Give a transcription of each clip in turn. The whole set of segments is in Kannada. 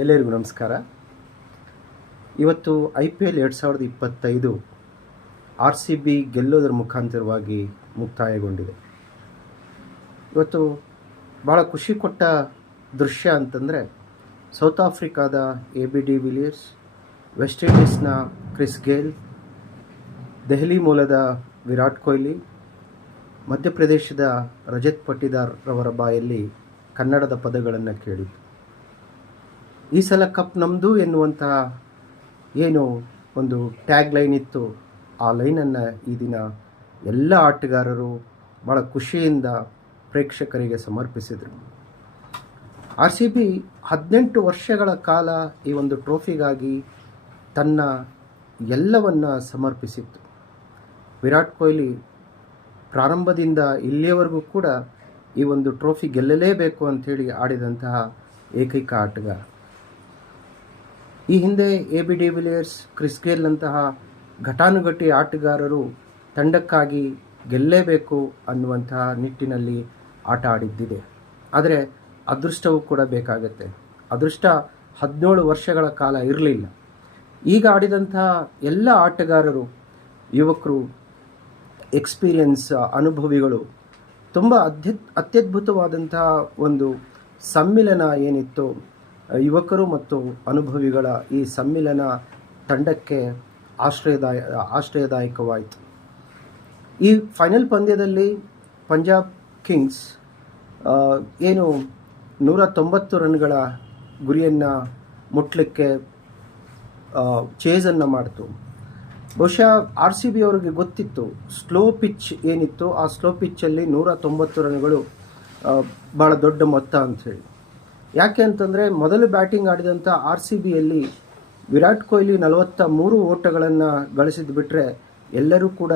ಎಲ್ಲರಿಗೂ ನಮಸ್ಕಾರ. ಇವತ್ತು IPL 2025 RCB ಗೆಲ್ಲೋದರ ಮುಖಾಂತರವಾಗಿ ಮುಕ್ತಾಯಗೊಂಡಿದೆ. ಇವತ್ತು ಭಾಳ ಖುಷಿ ಕೊಟ್ಟ ದೃಶ್ಯ ಅಂತಂದರೆ ಸೌತ್ ಆಫ್ರಿಕಾದ AB ಡಿ ವಿಲಿಯರ್ಸ್, ವೆಸ್ಟ್ ಇಂಡೀಸ್ನ ಕ್ರಿಸ್ ಗೇಲ್, ದೆಹಲಿ ಮೂಲದ ವಿರಾಟ್ ಕೊಹ್ಲಿ, ಮಧ್ಯಪ್ರದೇಶದ ರಜತ್ ಪಟಿದಾರ್ ರವರ ಬಾಯಲ್ಲಿ ಕನ್ನಡದ ಪದಗಳನ್ನು ಕೇಳಿದ್ದು. ಈ ಸಲ ಕಪ್ ನಮ್ಮದು ಎನ್ನುವಂತಹ ಏನು ಒಂದು ಟ್ಯಾಗ್ ಲೈನ್ ಇತ್ತು, ಆ ಲೈನನ್ನು ಈ ದಿನ ಎಲ್ಲ ಆಟಗಾರರು ಭಾಳ ಖುಷಿಯಿಂದ ಪ್ರೇಕ್ಷಕರಿಗೆ ಸಮರ್ಪಿಸಿದರು. RCB 18 ವರ್ಷಗಳ ಕಾಲ ಈ ಒಂದು ಟ್ರೋಫಿಗಾಗಿ ತನ್ನ ಎಲ್ಲವನ್ನು ಸಮರ್ಪಿಸಿತ್ತು. ವಿರಾಟ್ ಕೊಹ್ಲಿ ಪ್ರಾರಂಭದಿಂದ ಇಲ್ಲಿಯವರೆಗೂ ಕೂಡ ಈ ಒಂದು ಟ್ರೋಫಿ ಗೆಲ್ಲಲೇಬೇಕು ಅಂಥೇಳಿ ಆಡಿದಂತಹ ಏಕೈಕ ಆಟಗಾರ. ಈ ಹಿಂದೆ AB ಡಿ ವಿಲಿಯರ್ಸ್, ಕ್ರಿಸ್ ಗೇಲ್ನಂತಹ ಘಟಾನುಘಟಿ ಆಟಗಾರರು ತಂಡಕ್ಕಾಗಿ ಗೆಲ್ಲೇಬೇಕು ಅನ್ನುವಂತಹ ನಿಟ್ಟಿನಲ್ಲಿ ಆಟ ಆಡಿದ್ದಿದೆ. ಆದರೆ ಅದೃಷ್ಟವೂ ಕೂಡ ಬೇಕಾಗತ್ತೆ. ಅದೃಷ್ಟ 17 ವರ್ಷಗಳ ಕಾಲ ಇರಲಿಲ್ಲ. ಈಗ ಆಡಿದಂತಹ ಎಲ್ಲ ಆಟಗಾರರು ಯುವಕರು, ಎಕ್ಸ್ಪೀರಿಯನ್ಸ್ ಅನುಭವಿಗಳು, ತುಂಬ ಅತ್ಯದ್ಭುತವಾದಂತಹ ಒಂದು ಸಮ್ಮಿಲನ ಏನಿತ್ತು, ಯುವಕರು ಮತ್ತು ಅನುಭವಿಗಳ ಈ ಸಮ್ಮಿಲನ ತಂಡಕ್ಕೆ ಆಶ್ರಯದಾಯಕವಾಯಿತು. ಈ ಫೈನಲ್ ಪಂದ್ಯದಲ್ಲಿ ಪಂಜಾಬ್ ಕಿಂಗ್ಸ್ ಏನು 190 ರನ್ಗಳ ಗುರಿಯನ್ನು ಮುಟ್ಟಲಿಕ್ಕೆ ಚೇಸನ್ನು ಮಾಡಿತು. ಬಹುಶಃ RCB ಅವರಿಗೆ ಗೊತ್ತಿತ್ತು, ಸ್ಲೋ ಪಿಚ್ ಏನಿತ್ತು ಆ ಸ್ಲೋ ಪಿಚ್ಚಲ್ಲಿ 190 ರನ್ಗಳು ಭಾಳ ದೊಡ್ಡ ಮೊತ್ತ ಅಂಥೇಳಿ. ಯಾಕೆ ಅಂತಂದರೆ ಮೊದಲು ಬ್ಯಾಟಿಂಗ್ ಆಡಿದಂಥ RCBಯಲ್ಲಿ ವಿರಾಟ್ ಕೊಹ್ಲಿ 43 ಓಟಗಳನ್ನು ಗಳಿಸಿದ್ದು ಬಿಟ್ಟರೆ ಎಲ್ಲರೂ ಕೂಡ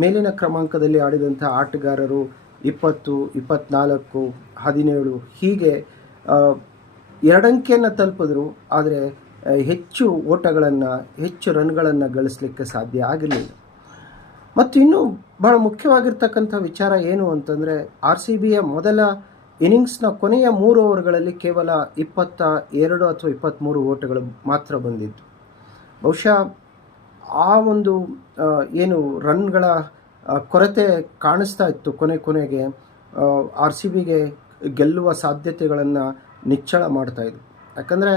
ಮೇಲಿನ ಕ್ರಮಾಂಕದಲ್ಲಿ ಆಡಿದಂಥ ಆಟಗಾರರು 20, 24, 17 ಹೀಗೆ 2 ಅಂಕೆಯನ್ನು ತಲುಪಿದ್ರು. ಆದರೆ ಹೆಚ್ಚು ಓಟಗಳನ್ನು, ಹೆಚ್ಚು ರನ್ಗಳನ್ನು ಗಳಿಸಲಿಕ್ಕೆ ಸಾಧ್ಯ ಆಗಿರಲಿಲ್ಲ. ಮತ್ತು ಇನ್ನೂ ಭಾಳ ಮುಖ್ಯವಾಗಿರ್ತಕ್ಕಂಥ ವಿಚಾರ ಏನು ಅಂತಂದರೆ RCBಯ ಮೊದಲ ಇನ್ನಿಂಗ್ಸ್ನ ಕೊನೆಯ 3 ಓವರ್ಗಳಲ್ಲಿ ಕೇವಲ 22 ಅಥವಾ 23 ಓಟಗಳು ಮಾತ್ರ ಬಂದಿತ್ತು. ಬಹುಶಃ ಆ ಒಂದು ಏನು ರನ್ಗಳ ಕೊರತೆ ಕಾಣಿಸ್ತಾ ಇತ್ತು. ಕೊನೆಗೆ RCBಗೆ ಗೆಲ್ಲುವ ಸಾಧ್ಯತೆಗಳನ್ನು ನಿಚ್ಚಳ ಮಾಡ್ತಾಯಿದ್ರು. ಯಾಕಂದರೆ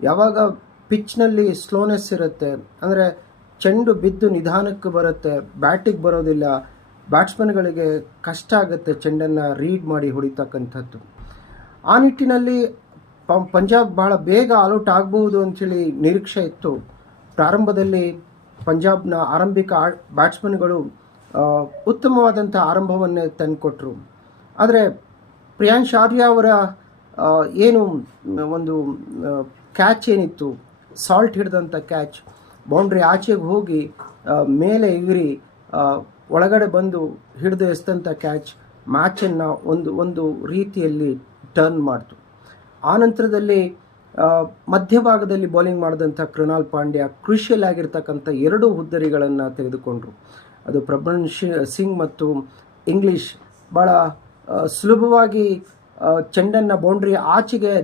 ಯಾವಾಗ ಪಿಚ್ನಲ್ಲಿ ಸ್ಲೋನೆಸ್ ಇರುತ್ತೆ, ಅಂದರೆ ಚೆಂಡು ಬಿದ್ದು ನಿಧಾನಕ್ಕೆ ಬರುತ್ತೆ, ಬ್ಯಾಟಿಗೆ ಬರೋದಿಲ್ಲ, ಬ್ಯಾಟ್ಸ್ಮನ್ಗಳಿಗೆ ಕಷ್ಟ ಆಗುತ್ತೆ ಚೆಂಡನ್ನು ರೀಡ್ ಮಾಡಿ ಹೊಡಿತಕ್ಕಂಥದ್ದು. ಆ ನಿಟ್ಟಿನಲ್ಲಿ ಪಂಜಾಬ್ ಭಾಳ ಬೇಗ ಆಲ್ಔಟ್ ಆಗ್ಬೋದು ಅಂಥೇಳಿ ನಿರೀಕ್ಷೆ ಇತ್ತು. ಪ್ರಾರಂಭದಲ್ಲಿ ಪಂಜಾಬ್ನ ಆರಂಭಿಕ ಬ್ಯಾಟ್ಸ್ಮನ್ಗಳು ಉತ್ತಮವಾದಂಥ ಆರಂಭವನ್ನೇ ತಂದುಕೊಟ್ರು. ಆದರೆ ಪ್ರಿಯಾಂಶ್ ಆರ್ಯ ಅವರ ಏನು ಒಂದು ಕ್ಯಾಚ್ ಏನಿತ್ತು, ಸಾಲ್ಟ್ ಹಿಡಿದಂಥ ಕ್ಯಾಚ್, ಬೌಂಡ್ರಿ ಆಚೆಗೆ ಹೋಗಿ ಮೇಲೆ ಎಗರಿ ಒಳಗಡೆ ಬಂದು ಹಿಡಿದು ಎಸ್ತಂಥ ಕ್ಯಾಚ್ ಮ್ಯಾಚನ್ನು ಒಂದು ರೀತಿಯಲ್ಲಿ ಟರ್ನ್ ಮಾಡ್ತು. ಆನಂತರದಲ್ಲಿ ಮಧ್ಯಭಾಗದಲ್ಲಿ ಬೌಲಿಂಗ್ ಮಾಡಿದಂಥ ಕೃಣಾಲ್ ಪಾಂಡ್ಯ ಕ್ರೂಷಿಯಲ್ ಆಗಿರ್ತಕ್ಕಂಥ 2 ಹುದ್ದರಿಗಳನ್ನು ತೆಗೆದುಕೊಂಡ್ರು. ಅದು ಪ್ರಭನ್ ಸಿಂಗ್ ಮತ್ತು ಇಂಗ್ಲೀಷ್ ಭಾಳ ಸುಲಭವಾಗಿ ಚೆಂಡನ್ನು ಬೌಂಡ್ರಿ ಆಚೆಗೆ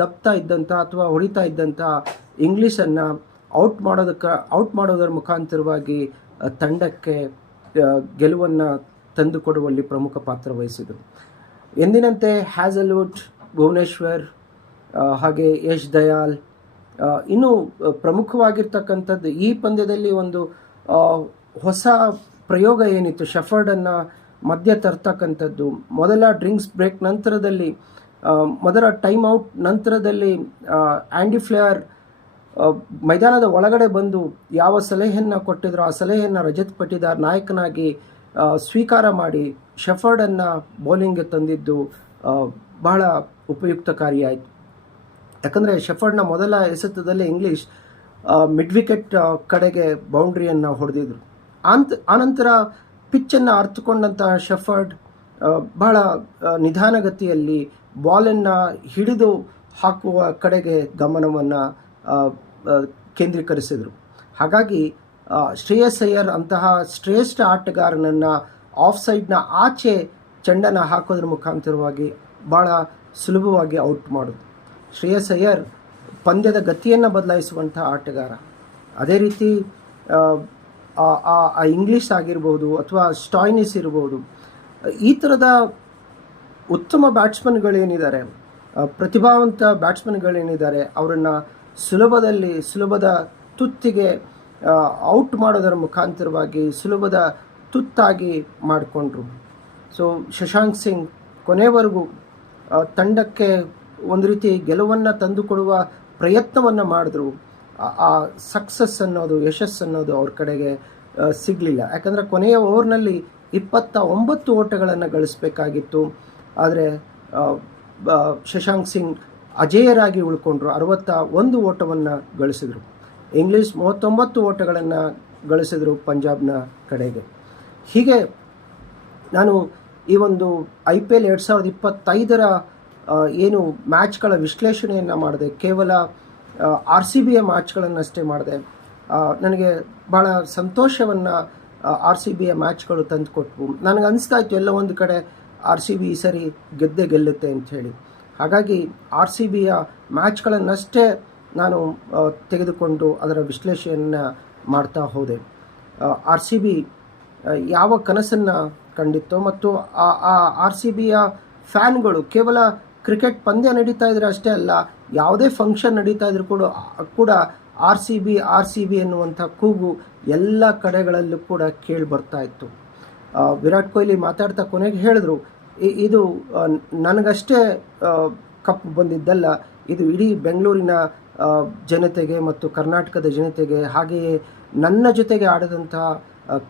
ದಬ್ತಾ ಇದ್ದಂಥ ಅಥವಾ ಹೊಡಿತಾ ಇದ್ದಂಥ ಇಂಗ್ಲೀಷನ್ನು ಔಟ್ ಮಾಡೋದರ ಮುಖಾಂತರವಾಗಿ ತಂಡಕ್ಕೆ ಗೆಲುವನ್ನು ತಂದುಕೊಡುವಲ್ಲಿ ಪ್ರಮುಖ ಪಾತ್ರ ವಹಿಸಿದರು. ಎಂದಿನಂತೆ ಹ್ಯಾಸಲ್ವುಡ್, ಭುವನೇಶ್ವರ್, ಹಾಗೆ ಯಶ್ ದಯಾಲ್, ಇನ್ನೂ ಪ್ರಮುಖವಾಗಿರ್ತಕ್ಕಂಥದ್ದು ಈ ಪಂದ್ಯದಲ್ಲಿ ಒಂದು ಹೊಸ ಪ್ರಯೋಗ ಏನಿತ್ತು, ಶೆಫರ್ಡನ್ನು ಮಧ್ಯ ತರ್ತಕ್ಕಂಥದ್ದು. ಮೊದಲ ಡ್ರಿಂಕ್ಸ್ ಬ್ರೇಕ್ ನಂತರದಲ್ಲಿ, ಮೊದಲ ಟೈಮ್ ಔಟ್ ನಂತರದಲ್ಲಿ ಆ್ಯಂಡಿ ಫ್ಲೇಯರ್ ಮೈದಾನದ ಒಳಗಡೆ ಬಂದು ಯಾವ ಸಲಹೆಯನ್ನು ಕೊಟ್ಟಿದ್ರು ಆ ಸಲಹೆಯನ್ನು ರಜತ್ ಪಟಿದಾರ್ ನಾಯಕನಾಗಿ ಸ್ವೀಕಾರ ಮಾಡಿ ಶೆಫರ್ಡನ್ನು ಬೌಲಿಂಗ್ಗೆ ತಂದಿದ್ದು ಬಹಳ ಉಪಯುಕ್ತಕಾರಿಯಾಯಿತು. ಯಾಕಂದರೆ ಶೆಫರ್ಡ್ನ ಮೊದಲ ಎಸೆತದಲ್ಲಿ ಇಂಗ್ಲೀಷ್ ಮಿಡ್ ವಿಕೆಟ್ ಕಡೆಗೆ ಬೌಂಡ್ರಿಯನ್ನು ಹೊಡೆದಿದ್ರು. ಆನಂತರ ಪಿಚ್ಚನ್ನು ಅರ್ಥಕೊಂಡಂತಹ ಶೆಫರ್ಡ್ ಬಹಳ ನಿಧಾನಗತಿಯಲ್ಲಿ ಬಾಲನ್ನು ಹಿಡಿದು ಹಾಕುವ ಕಡೆಗೆ ಗಮನವನ್ನು ಕೇಂದ್ರೀಕರಿಸಿದರು. ಹಾಗಾಗಿ ಶ್ರೇಯಸ್ ಅಯ್ಯರ್ ಅಂತಹ ಶ್ರೇಷ್ಠ ಆಟಗಾರನನ್ನು ಆಫ್ ಸೈಡ್ನ ಆಚೆ ಚೆಂಡನ್ನು ಹಾಕೋದ್ರ ಮುಖಾಂತರವಾಗಿ ಭಾಳ ಸುಲಭವಾಗಿ ಔಟ್ ಮಾಡೋದು. ಶ್ರೇಯಸ್ ಅಯ್ಯರ್ ಪಂದ್ಯದ ಗತಿಯನ್ನು ಬದಲಾಯಿಸುವಂಥ ಆಟಗಾರ. ಅದೇ ರೀತಿ ಆ ಇಂಗ್ಲೀಷ್ ಆಗಿರ್ಬೋದು ಅಥವಾ ಸ್ಟಾಯ್ನಿಸ್ ಇರ್ಬೋದು, ಈ ಥರದ ಉತ್ತಮ ಬ್ಯಾಟ್ಸ್ಮನ್ಗಳೇನಿದ್ದಾರೆ, ಪ್ರತಿಭಾವಂತ ಬ್ಯಾಟ್ಸ್ಮನ್ಗಳೇನಿದ್ದಾರೆ, ಅವರನ್ನು ಸುಲಭದ ತುತ್ತಿಗೆ ಔಟ್ ಮಾಡೋದರ ಮುಖಾಂತರವಾಗಿ ಸುಲಭದ ತುತ್ತಾಗಿ ಮಾಡಿಕೊಂಡ್ರು. ಸೊ ಶಶಾಂಕ್ ಸಿಂಗ್ ಕೊನೆವರೆಗೂ ತಂಡಕ್ಕೆ ಒಂದು ರೀತಿ ಗೆಲುವನ್ನು ತಂದುಕೊಡುವ ಪ್ರಯತ್ನವನ್ನು ಮಾಡಿದ್ರು. ಆ ಸಕ್ಸಸ್ ಅನ್ನೋದು, ಯಶಸ್ಸು ಅನ್ನೋದು ಅವ್ರ ಕಡೆಗೆ ಸಿಗಲಿಲ್ಲ. ಯಾಕಂದರೆ ಕೊನೆಯ ಓವರ್ನಲ್ಲಿ 29 ಓಟಗಳನ್ನು ಗಳಿಸಬೇಕಾಗಿತ್ತು. ಆದರೆ ಶಶಾಂಕ್ ಸಿಂಗ್ ಅಜೇಯರಾಗಿ ಉಳ್ಕೊಂಡ್ರು, 61 ಓಟವನ್ನು ಗಳಿಸಿದರು. ಇಂಗ್ಲೀಷ್ 39 ಓಟಗಳನ್ನು ಗಳಿಸಿದರು ಪಂಜಾಬ್ನ ಕಡೆಗೆ. ಹೀಗೆ ನಾನು ಈ ಒಂದು IPL 2025ರ ಏನು ಮ್ಯಾಚ್ಗಳ ವಿಶ್ಲೇಷಣೆಯನ್ನು ಮಾಡಿದೆ, ಕೇವಲ RCBಯ ಮ್ಯಾಚ್ಗಳನ್ನಷ್ಟೇ ಮಾಡಿದೆ. ನನಗೆ ಭಾಳ ಸಂತೋಷವನ್ನು RCBಯ ಮ್ಯಾಚ್ಗಳು ತಂದುಕೊಟ್ವು. ನನಗೆ ಅನಿಸ್ತಾ ಇತ್ತು ಎಲ್ಲ ಒಂದು ಕಡೆ RCB ಈ ಸರಿ ಗೆಲ್ಲುತ್ತೆ ಅಂಥೇಳಿ. ಹಾಗಾಗಿ RCBಯ ಮ್ಯಾಚ್ಗಳನ್ನಷ್ಟೇ ನಾನು ತೆಗೆದುಕೊಂಡು ಅದರ ವಿಶ್ಲೇಷಣೆಯನ್ನು ಮಾಡ್ತಾ ಹೋದೆ. RCB ಯಾವ ಕನಸನ್ನು ಕಂಡಿತ್ತೋ ಮತ್ತು ಆ RCBಯ ಫ್ಯಾನ್ಗಳು ಕೇವಲ ಕ್ರಿಕೆಟ್ ಪಂದ್ಯ ನಡೀತಾ ಇದ್ರೆ ಅಷ್ಟೇ ಅಲ್ಲ, ಯಾವುದೇ ಫಂಕ್ಷನ್ ನಡೀತಾ ಇದ್ರೂ ಕೂಡ RCB ಎನ್ನುವಂಥ ಕೂಗು ಎಲ್ಲ ಕಡೆಗಳಲ್ಲೂ ಕೂಡ ಕೇಳಿ ಬರ್ತಾ ಇತ್ತು. ವಿರಾಟ್ ಕೊಹ್ಲಿ ಮಾತಾಡ್ತಾ ಕೊನೆಗೆ ಹೇಳಿದ್ರು, ಇದು ನನಗಷ್ಟೇ ಕಪ್ ಬಂದಿದ್ದಲ್ಲ, ಇದು ಇಡೀ ಬೆಂಗಳೂರಿನ ಜನತೆಗೆ ಮತ್ತು ಕರ್ನಾಟಕದ ಜನತೆಗೆ, ಹಾಗೆಯೇ ನನ್ನ ಜೊತೆಗೆ ಆಡಿದಂತಹ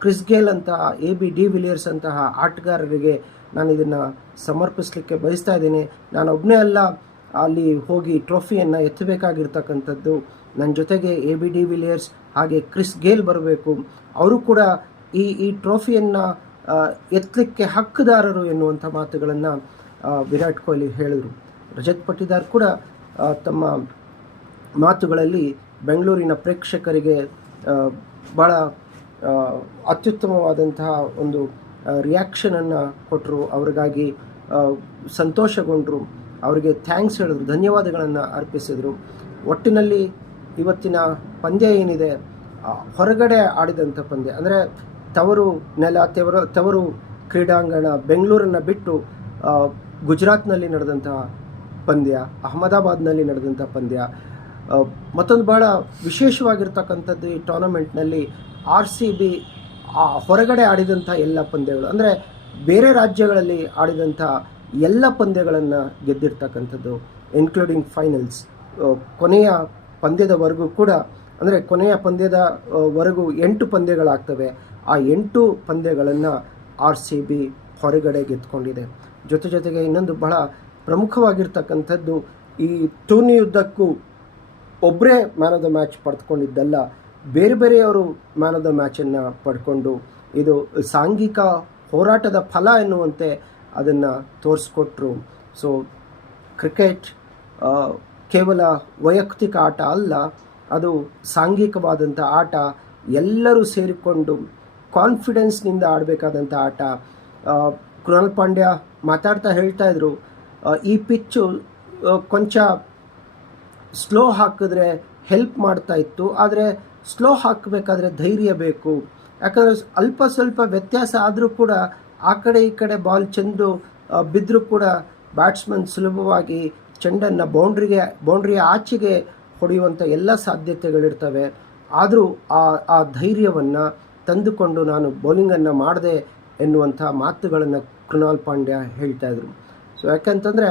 ಕ್ರಿಸ್ ಗೇಲ್ ಅಂತಹ AB ಡಿ ವಿಲಿಯರ್ಸ್ ಅಂತಹ ಆಟಗಾರರಿಗೆ ನಾನು ಇದನ್ನು ಸಮರ್ಪಿಸಲಿಕ್ಕೆ ಬಯಸ್ತಾ ಇದ್ದೀನಿ. ನಾನು ಒಬ್ಬನೇ ಅಲ್ಲ ಅಲ್ಲಿ ಹೋಗಿ ಟ್ರೋಫಿಯನ್ನು ಎತ್ತಬೇಕಾಗಿರ್ತಕ್ಕಂಥದ್ದು, ನನ್ನ ಜೊತೆಗೆ AB ಡಿ ವಿಲಿಯರ್ಸ್ ಹಾಗೆ ಕ್ರಿಸ್ ಗೇಲ್ ಬರಬೇಕು, ಅವರು ಕೂಡ ಈ ಟ್ರೋಫಿಯನ್ನು ಎತ್ತಲಿಕ್ಕೆ ಹಕ್ಕುದಾರರು ಎನ್ನುವಂಥ ಮಾತುಗಳನ್ನು ವಿರಾಟ್ ಕೊಹ್ಲಿ ಹೇಳಿದರು. ರಜತ್ ಪಟಿದಾರ್ ಕೂಡ ತಮ್ಮ ಮಾತುಗಳಲ್ಲಿ ಬೆಂಗಳೂರಿನ ಪ್ರೇಕ್ಷಕರಿಗೆ ಭಾಳ ಅತ್ಯುತ್ತಮವಾದಂತಹ ಒಂದು ರಿಯಾಕ್ಷನನ್ನು ಕೊಟ್ಟರು. ಅವ್ರಿಗಾಗಿ ಸಂತೋಷಗೊಂಡರು, ಅವರಿಗೆ ಥ್ಯಾಂಕ್ಸ್ ಹೇಳಿದ್ರು, ಧನ್ಯವಾದಗಳನ್ನು ಅರ್ಪಿಸಿದರು. ಒಟ್ಟಿನಲ್ಲಿ ಇವತ್ತಿನ ಪಂದ್ಯ ಏನಿದೆ, ಹೊರಗಡೆ ಆಡಿದಂಥ ಪಂದ್ಯ, ಅಂದರೆ ತವರು ನೆಲ, ತವರು ಕ್ರೀಡಾಂಗಣ ಬೆಂಗಳೂರನ್ನು ಬಿಟ್ಟು ಗುಜರಾತ್ನಲ್ಲಿ ನಡೆದಂತಹ ಪಂದ್ಯ, ಅಹಮದಾಬಾದ್ನಲ್ಲಿ ನಡೆದಂಥ ಪಂದ್ಯ, ಮತ್ತೊಂದು ಭಾಳ ವಿಶೇಷವಾಗಿರ್ತಕ್ಕಂಥದ್ದು ಈ ಟೂರ್ನಮೆಂಟ್ನಲ್ಲಿ RCB ಹೊರಗಡೆ ಆಡಿದಂಥ ಎಲ್ಲ ಪಂದ್ಯಗಳು, ಅಂದರೆ ಬೇರೆ ರಾಜ್ಯಗಳಲ್ಲಿ ಆಡಿದಂಥ ಎಲ್ಲ ಪಂದ್ಯಗಳನ್ನು ಗೆದ್ದಿರ್ತಕ್ಕಂಥದ್ದು, ಇನ್ಕ್ಲೂಡಿಂಗ್ ಫೈನಲ್ಸ್. ಕೊನೆಯ ಪಂದ್ಯದವರೆಗೂ ಕೂಡ, ಅಂದರೆ ಕೊನೆಯ ಪಂದ್ಯದವರೆಗೂ 8 ಪಂದ್ಯಗಳಾಗ್ತವೆ. ಆ 8 ಪಂದ್ಯಗಳನ್ನು RCB ಹೊರಗಡೆ ಗೆದ್ದುಕೊಂಡಿದೆ. ಜೊತೆಗೆ ಇನ್ನೊಂದು ಬಹಳ ಪ್ರಮುಖವಾಗಿರ್ತಕ್ಕಂಥದ್ದು, ಈ ಟೂರ್ನಿಯುದ್ದಕ್ಕೂ ಒಬ್ಬರೇ ಮ್ಯಾನ್ ಆಫ್ ದ ಮ್ಯಾಚ್ ಪಡೆದುಕೊಂಡಿದ್ದಲ್ಲ, ಬೇರೆಯವರು ಮ್ಯಾನ್ ಆಫ್ ದ ಮ್ಯಾಚನ್ನು ಪಡ್ಕೊಂಡು ಇದು ಸಾಂಘಿಕ ಹೋರಾಟದ ಫಲ ಎನ್ನುವಂತೆ ಅದನ್ನು ತೋರಿಸ್ಕೊಟ್ರು. ಸೊ ಕ್ರಿಕೆಟ್ ಕೇವಲ ವೈಯಕ್ತಿಕ ಆಟ ಅಲ್ಲ, ಅದು ಸಾಂಘಿಕವಾದಂಥ ಆಟ, ಎಲ್ಲರೂ ಸೇರಿಕೊಂಡು ಕಾನ್ಫಿಡೆನ್ಸ್ನಿಂದ ಆಡಬೇಕಾದಂಥ ಆಟ. ಕೃಣಾಲ್ ಪಾಂಡ್ಯ ಮಾತಾಡ್ತಾ ಹೇಳ್ತಾ ಇದ್ರು, ಈ ಪಿಚ್ಚು ಕೊಂಚ ಸ್ಲೋ ಹಾಕಿದ್ರೆ ಹೆಲ್ಪ್ ಮಾಡ್ತಾ ಇತ್ತು, ಆದರೆ ಸ್ಲೋ ಹಾಕಬೇಕಾದ್ರೆ ಧೈರ್ಯ ಬೇಕು. ಯಾಕಂದರೆ ಅಲ್ಪ ಸ್ವಲ್ಪ ವ್ಯತ್ಯಾಸ ಆದರೂ ಕೂಡ ಆ ಕಡೆ ಈ ಕಡೆ ಬಾಲ್ ಚೆಂಡು ಬಿದ್ದರೂ ಕೂಡ ಬ್ಯಾಟ್ಸ್ಮನ್ ಸುಲಭವಾಗಿ ಚೆಂಡನ್ನು ಬೌಂಡ್ರಿಯ ಆಚೆಗೆ ಹೊಡೆಯುವಂಥ ಎಲ್ಲ ಸಾಧ್ಯತೆಗಳಿರ್ತವೆ. ಆದರೂ ಆ ಧೈರ್ಯವನ್ನು ತಂದುಕೊಂಡು ನಾನು ಬೌಲಿಂಗನ್ನು ಮಾಡಿದೆ ಎನ್ನುವಂಥ ಮಾತುಗಳನ್ನು ಕೃಣಾಲ್ ಪಾಂಡ್ಯ ಹೇಳ್ತಾಯಿದ್ರು. ಸೊ ಯಾಕಂತಂದರೆ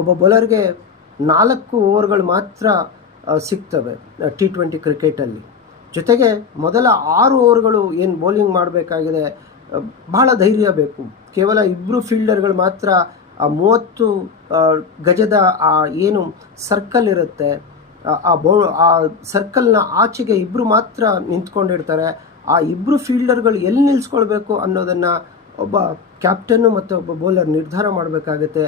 ಒಬ್ಬ ಬೌಲರ್ಗೆ 4 ಓವರ್ಗಳು ಮಾತ್ರ ಸಿಗ್ತವೆ T20 ಕ್ರಿಕೆಟಲ್ಲಿ. ಜೊತೆಗೆ ಮೊದಲ 6 ಓವರ್ಗಳು ಏನು ಬೌಲಿಂಗ್ ಮಾಡಬೇಕಾಗಿದೆ, ಬಹಳ ಧೈರ್ಯ ಬೇಕು. ಕೇವಲ 2 ಫೀಲ್ಡರ್ಗಳು ಮಾತ್ರ ಆ 30 ಗಜದ ಆ ಏನು ಸರ್ಕಲ್ ಇರುತ್ತೆ, ಆ ಸರ್ಕಲ್ನ ಆಚೆಗೆ 2 ಮಾತ್ರ ನಿಂತ್ಕೊಂಡಿರ್ತಾರೆ. ಆ 2 ಫೀಲ್ಡರ್ಗಳು ಎಲ್ಲಿ ನಿಲ್ಲಿಸ್ಕೊಳ್ಬೇಕು ಅನ್ನೋದನ್ನು ಒಬ್ಬ ಕ್ಯಾಪ್ಟನ್ನು ಮತ್ತು ಒಬ್ಬ ಬೌಲರ್ ನಿರ್ಧಾರ ಮಾಡಬೇಕಾಗತ್ತೆ.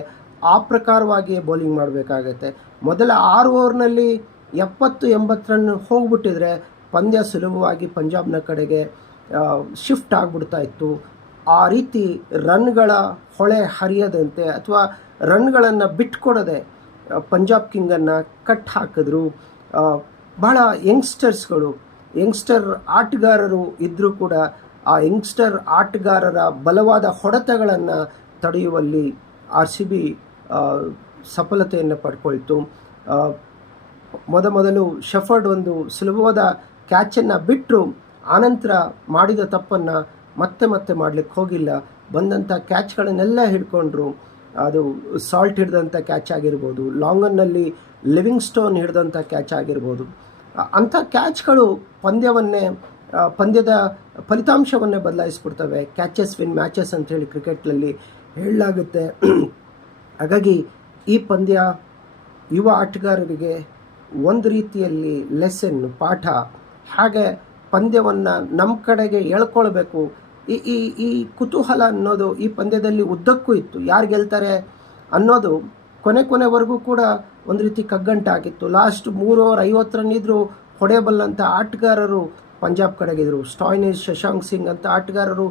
ಆ ಪ್ರಕಾರವಾಗಿಯೇ ಬೌಲಿಂಗ್ ಮಾಡಬೇಕಾಗತ್ತೆ. ಮೊದಲ 6 ಓವರ್ನಲ್ಲಿ 70-80 ರನ್ ಹೋಗ್ಬಿಟ್ಟಿದ್ರೆ ಪಂದ್ಯ ಸುಲಭವಾಗಿ ಪಂಜಾಬ್ನ ಕಡೆಗೆ ಶಿಫ್ಟ್ ಆಗಿಬಿಡ್ತಾ ಇತ್ತು. ಆ ರೀತಿ ರನ್ಗಳ ಹೊಳೆ ಹರಿಯದಂತೆ ಅಥವಾ ರನ್ಗಳನ್ನು ಬಿಟ್ಕೊಡದೆ ಪಂಜಾಬ್ ಕಿಂಗನ್ನು ಕಟ್ ಹಾಕಿದ್ರು. ಬಹಳ ಯಂಗ್ಸ್ಟರ್ ಆಟಗಾರರು ಇದ್ದರೂ ಕೂಡ ಆ ಯಂಗ್ಸ್ಟರ್ ಆಟಗಾರರ ಬಲವಾದ ಹೊಡೆತಗಳನ್ನು ತಡೆಯುವಲ್ಲಿ RCB ಸಫಲತೆಯನ್ನು ಪಡ್ಕೊಳ್ತು. ಮೊದಲು ಶೆಫರ್ಡ್ ಒಂದು ಸುಲಭವಾದ ಕ್ಯಾಚನ್ನು ಬಿಟ್ಟರು, ಆನಂತರ ಮಾಡಿದ ತಪ್ಪನ್ನು ಮತ್ತೆ ಮಾಡಲಿಕ್ಕೆ ಹೋಗಿಲ್ಲ. ಬಂದಂಥ ಕ್ಯಾಚ್ಗಳನ್ನೆಲ್ಲ ಹಿಡ್ಕೊಂಡ್ರು. ಅದು ಸಾಲ್ಟ್ ಹಿಡಿದಂಥ ಕ್ಯಾಚ್ ಆಗಿರ್ಬೋದು, ಲಾಂಗನ್ನಲ್ಲಿ ಲಿವಿಂಗ್ಸ್ಟೋನ್ ಹಿಡಿದಂಥ ಕ್ಯಾಚ್ ಆಗಿರ್ಬೋದು. ಅಂಥ ಕ್ಯಾಚ್ಗಳು ಪಂದ್ಯದ ಫಲಿತಾಂಶವನ್ನೇ ಬದಲಾಯಿಸ್ಬಿಡ್ತವೆ. ಕ್ಯಾಚಸ್ ವಿನ್ ಮ್ಯಾಚಸ್ ಅಂಥೇಳಿ ಕ್ರಿಕೆಟ್ನಲ್ಲಿ ಹೇಳಲಾಗುತ್ತೆ. ಹಾಗಾಗಿ ಈ ಪಂದ್ಯ ಯುವ ಆಟಗಾರರಿಗೆ ಒಂದು ರೀತಿಯಲ್ಲಿ ಪಾಠ. ಹಾಗೆ ಪಂದ್ಯವನ್ನು ನಮ್ಮ ಕಡೆಗೆ ಎಳ್ಕೊಳ್ಬೇಕು. ಈ ಕುತೂಹಲ ಅನ್ನೋದು ಈ ಪಂದ್ಯದಲ್ಲಿ ಉದ್ದಕ್ಕೂ ಇತ್ತು. ಯಾರು ಗೆಲ್ತಾರೆ ಅನ್ನೋದು ಕೊನೆವರೆಗೂ ಕೂಡ ಒಂದು ರೀತಿ ಕಗ್ಗಂಟಾಗಿತ್ತು. ಲಾಸ್ಟ್ 3 ಓವರ್ 50 ರನ್ ಇದ್ದರೂ ಹೊಡೆಯಬಲ್ಲಂಥ ಆಟಗಾರರು ಪಂಜಾಬ್ ಕಡೆಗಿದ್ರು. ಸ್ಟಾಯ್ನಿಸ್, ಶಶಾಂಕ್ ಸಿಂಗ್ ಅಂತ ಆಟಗಾರರು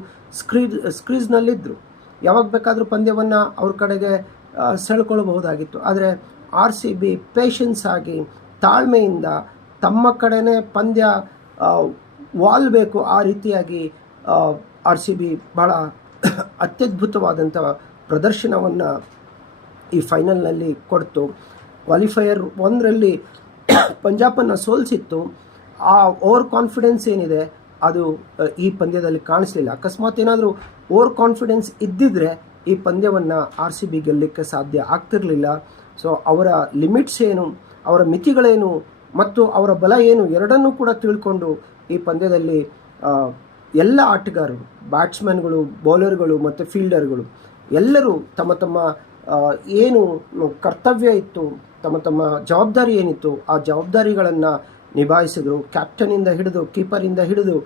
ಸ್ಕ್ರೀಸ್ನಲ್ಲಿದ್ದರು. ಯಾವಾಗ ಬೇಕಾದರೂ ಪಂದ್ಯವನ್ನು ಅವ್ರ ಕಡೆಗೆ ಸೆಳ್ಕೊಳ್ಬಹುದಾಗಿತ್ತು. ಆದರೆ RCB ಪೇಷನ್ಸ್ ಆಗಿ ತಾಳ್ಮೆಯಿಂದ ತಮ್ಮ ಕಡೆನೇ ಪಂದ್ಯ ವಾಲ್ಬೇಕು, ಆ ರೀತಿಯಾಗಿ RCB ಬಹಳ ಅತ್ಯದ್ಭುತವಾದಂಥ ಪ್ರದರ್ಶನವನ್ನು ಈ ಫೈನಲ್ನಲ್ಲಿ ಕೊಡ್ತು. ಕ್ವಾಲಿಫೈಯರ್ 1ರಲ್ಲಿ ಪಂಜಾಬನ್ನು ಸೋಲಿಸಿತ್ತು. ಆ ಓವರ್ ಕಾನ್ಫಿಡೆನ್ಸ್ ಏನಿದೆ ಅದು ಈ ಪಂದ್ಯದಲ್ಲಿ ಕಾಣಿಸಲಿಲ್ಲ. ಅಕಸ್ಮಾತ್ ಏನಾದರೂ ಓವರ್ ಕಾನ್ಫಿಡೆನ್ಸ್ ಇದ್ದಿದ್ರೆ ಈ ಪಂದ್ಯವನ್ನು RCB ಗೆಲ್ಲಲಿಕ್ಕೆ ಸಾಧ್ಯ ಆಗ್ತಿರಲಿಲ್ಲ. ಸೊ ಅವರ ಲಿಮಿಟ್ಸ್ ಏನು, ಅವರ ಮಿತಿಗಳೇನು ಮತ್ತು ಅವರ ಬಲ ಏನು ಎರಡನ್ನೂ ಕೂಡ ತಿಳ್ಕೊಂಡು ಈ ಪಂದ್ಯದಲ್ಲಿ ಎಲ್ಲ ಆಟಗಾರರು, ಬ್ಯಾಟ್ಸ್ಮನ್ಗಳು, ಬೌಲರ್ಗಳು ಮತ್ತು ಫೀಲ್ಡರ್ಗಳು ಎಲ್ಲರೂ ತಮ್ಮ ಏನು ಕರ್ತವ್ಯ ಇತ್ತು, ತಮ್ಮ ಜವಾಬ್ದಾರಿ ಏನಿತ್ತು ಆ ಜವಾಬ್ದಾರಿಗಳನ್ನು ನಿಭಾಯಿಸಿದರು. ಕ್ಯಾಪ್ಟನಿಂದ ಹಿಡಿದು ಕೀಪರಿಂದ ಹಿಡಿದು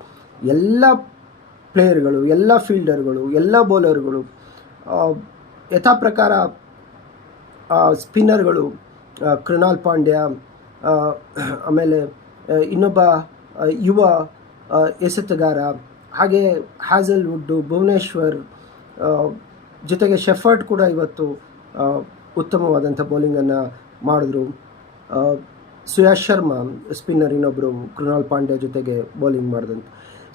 ಎಲ್ಲ ಪ್ಲೇಯರ್ಗಳು, ಎಲ್ಲ ಫೀಲ್ಡರ್ಗಳು, ಎಲ್ಲ ಬೌಲರ್ಗಳು, ಯಥಾ ಪ್ರಕಾರ ಸ್ಪಿನ್ನರ್ಗಳು, ಕೃಣಾಲ್ ಪಾಂಡ್ಯ, ಆಮೇಲೆ ಇನ್ನೊಬ್ಬ ಯುವ ಎಸೆತಗಾರ, ಹಾಗೆ ಹ್ಯಾಸಲ್ವುಡ್ಡು, ಭುವನೇಶ್ವರ್, ಜೊತೆಗೆ ಶೆಫರ್ಡ್ ಕೂಡ ಇವತ್ತು ಉತ್ತಮವಾದಂಥ ಬೌಲಿಂಗನ್ನು ಮಾಡಿದ್ರು. ಸುಯಾಶ್ ಶರ್ಮಾ ಸ್ಪಿನ್ನರ್ ಇನ್ನೊಬ್ಬರು ಕೃಣಾಲ್ ಪಾಂಡ್ಯ ಜೊತೆಗೆ ಬೌಲಿಂಗ್ ಮಾಡಿದಂಥ.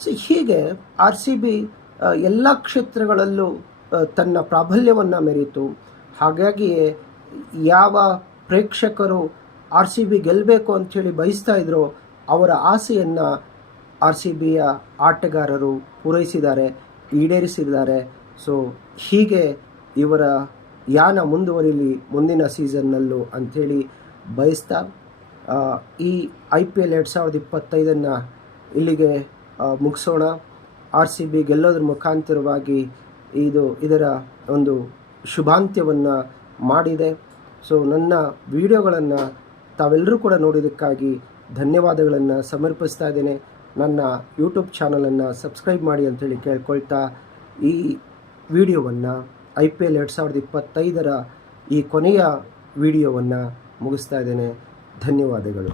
ಸೊ ಹೀಗೆ RCB ಎಲ್ಲ ಕ್ಷೇತ್ರಗಳಲ್ಲೂ ತನ್ನ ಪ್ರಾಬಲ್ಯವನ್ನು ಮೆರೀತು. ಹಾಗಾಗಿಯೇ ಯಾವ ಪ್ರೇಕ್ಷಕರು RCB ಗೆಲ್ಲಬೇಕು ಅಂಥೇಳಿ ಬಯಸ್ತಾ ಇದ್ರೋ ಅವರ ಆಸೆಯನ್ನು RCBಯ ಆಟಗಾರರು ಪೂರೈಸಿದ್ದಾರೆ, ಈಡೇರಿಸಿದ್ದಾರೆ. ಸೊ ಹೀಗೆ ಇವರ ಯಾನ ಮುಂದುವರಿಲಿ ಮುಂದಿನ ಸೀಸನ್ನಲ್ಲೂ ಅಂಥೇಳಿ ಬಯಸ್ತಾ ಈ IPL 2025 ಇಲ್ಲಿಗೆ ಮುಗಿಸೋಣ. RCB ಗೆಲ್ಲೋದ್ರ ಮುಖಾಂತರವಾಗಿ ಇದರ ಒಂದು ಶುಭಾಂತ್ಯವನ್ನು ಮಾಡಿದೆ. ಸೊ ನನ್ನ ವಿಡಿಯೋಗಳನ್ನು ತಾವೆಲ್ಲರೂ ಕೂಡ ನೋಡಿದ್ದಕ್ಕಾಗಿ ಧನ್ಯವಾದಗಳನ್ನು ಸಮರ್ಪಿಸ್ತಾ ಇದ್ದೇನೆ. ನನ್ನ ಯೂಟ್ಯೂಬ್ ಚಾನಲನ್ನು ಸಬ್ಸ್ಕ್ರೈಬ್ ಮಾಡಿ ಅಂತೇಳಿ ಕೇಳ್ಕೊಳ್ತಾ ಈ ವಿಡಿಯೋವನ್ನು IPL 2025 ಈ ಕೊನೆಯ ವಿಡಿಯೋವನ್ನು ಮುಗಿಸ್ತಾ ಇದ್ದೇನೆ. ಧನ್ಯವಾದಗಳು.